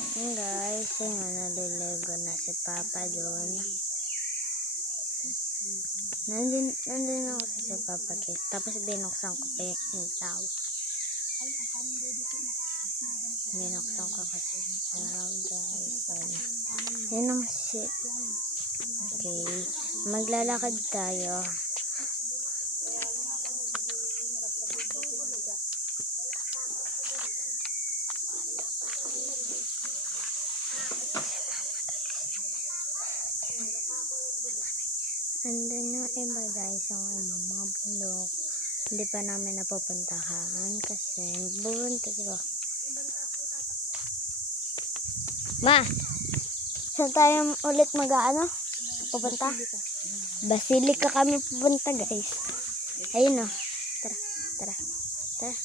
Yun guys, yun nga, naliligo na si Papa doon. Nandun ako sa Papa Kiss. Tapos binuksan ko pa yung ilaw. Binuksan ko kasi yung ilaw guys. Yun ang si... Okay, maglalakad tayo. Andun yung iba guys, yung mga bundok. Hindi pa namin napupuntahan kasi bubunta ko. Ma! Saan tayo ulit mag-ano? Pupunta? Basilica kami pupunta guys. Ayun o. Tara, tara, tara.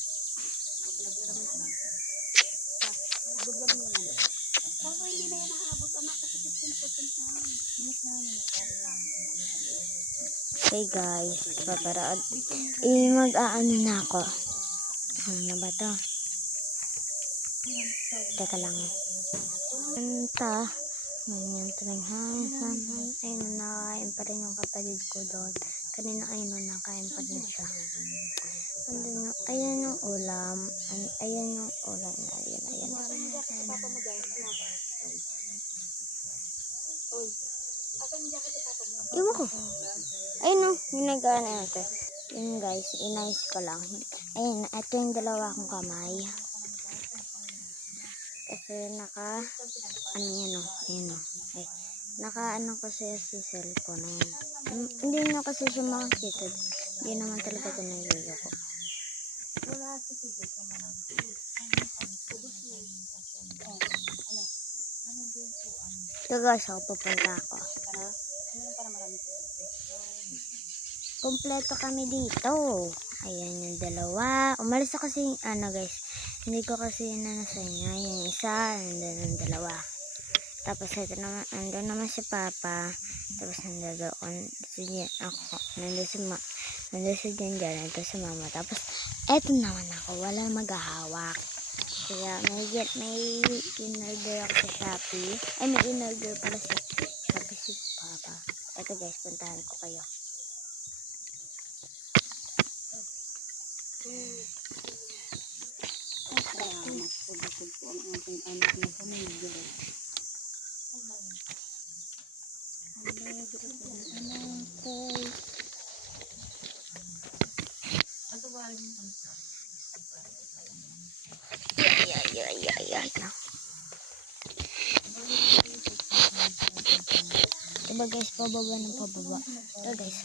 Okay guys, paparaan. Mag-aano na ako. Ano na ba to? Teka lang. Anta. Ganyan talinghan. Ayun, nakain pa rin yung kapatid ko doon. Kanina ayun, nakain pa rin siya. Ayan yung ulam. Ayan yung ulam. Ayan. Iwan ko. Ayun o, yung nag-ano natin. Yun guys, inayos ko lang. Ayun, ito yung dalawa kong kamay. Kasi ano yan o, ayun o. Ay, naka-ano ko sa cellphone. Hindi na kasi siya makakita. Hindi naman talaga ito naliligo ko. Ito guys, pupunta ako. Kompleto kami dito. Ayan yung dalawa. Umalis ako kasi guys. Hindi ko kasi nanasa niya. Yung isa, nandun yung dalawa. Tapos ito naman, nandun naman si Papa. Tapos nandun si Janjan. Ito si Mama. Tapos eto naman ako. Wala maghahawak. Kaya may in-order ako sa Shopee. Ay, may in-order pala sa Shopee si Papa. Eto guys, puntahan ko kayo. Pagkakot po ang ating anak na pamilya. Diba guys, pababa ng pababa. Ito guys.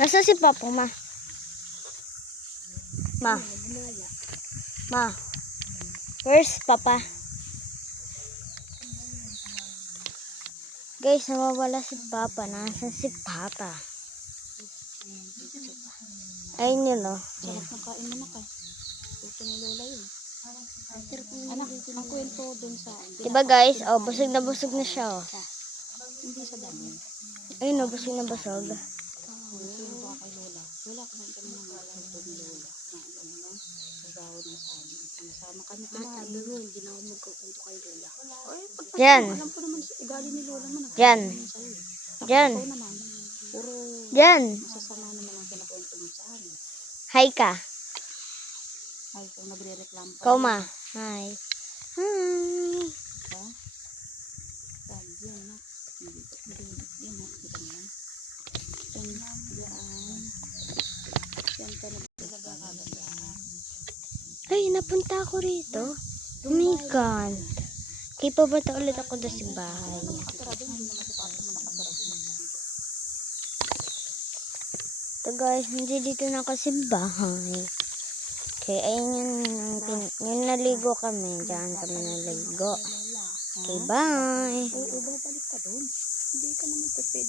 Nasa si Papa, Ma? Ma? Where's Papa? Guys, nawawala si Papa. Nasaan si Papa? Ayun yun, no? Sarap ng kain mo na ka. Ito ni Lola yun. Anak, ang kwento dun sa... Diba guys, busog na siya, oh. Hindi sa dami. Ayun, busog na busog. Kwento ka kay Lola. Lola, kumain kami ng mga kwento ni Lola. Nagawad ng sabi. Nasama kami kumain. Sabi mo, hindi na ako magkukwento kay Lola. Yan. Alam ko naman, ugali ni Lola man. Yan. Yan. Ikaw naman, puro Yan. masasama naman ang kinakwento mo sa amin. Hi ka. Ay, ikaw nagre-reklamo pa. Ikaw, Ma. Hi. Hi. Diba? Sabi, yan na. Yan na. Kita mo yan. Yan ka na talaga kagandahan. Ay, napunta ako rito. Oh my God. Kaya pabata ulit ako doon sa bahay. Ito guys, hindi dito na kasi bahay. Okay, ayun yung naligo kami. Diyan kami naligo. Okay, bye. Oo, babalik ka doon. Hindi ka naman pwede.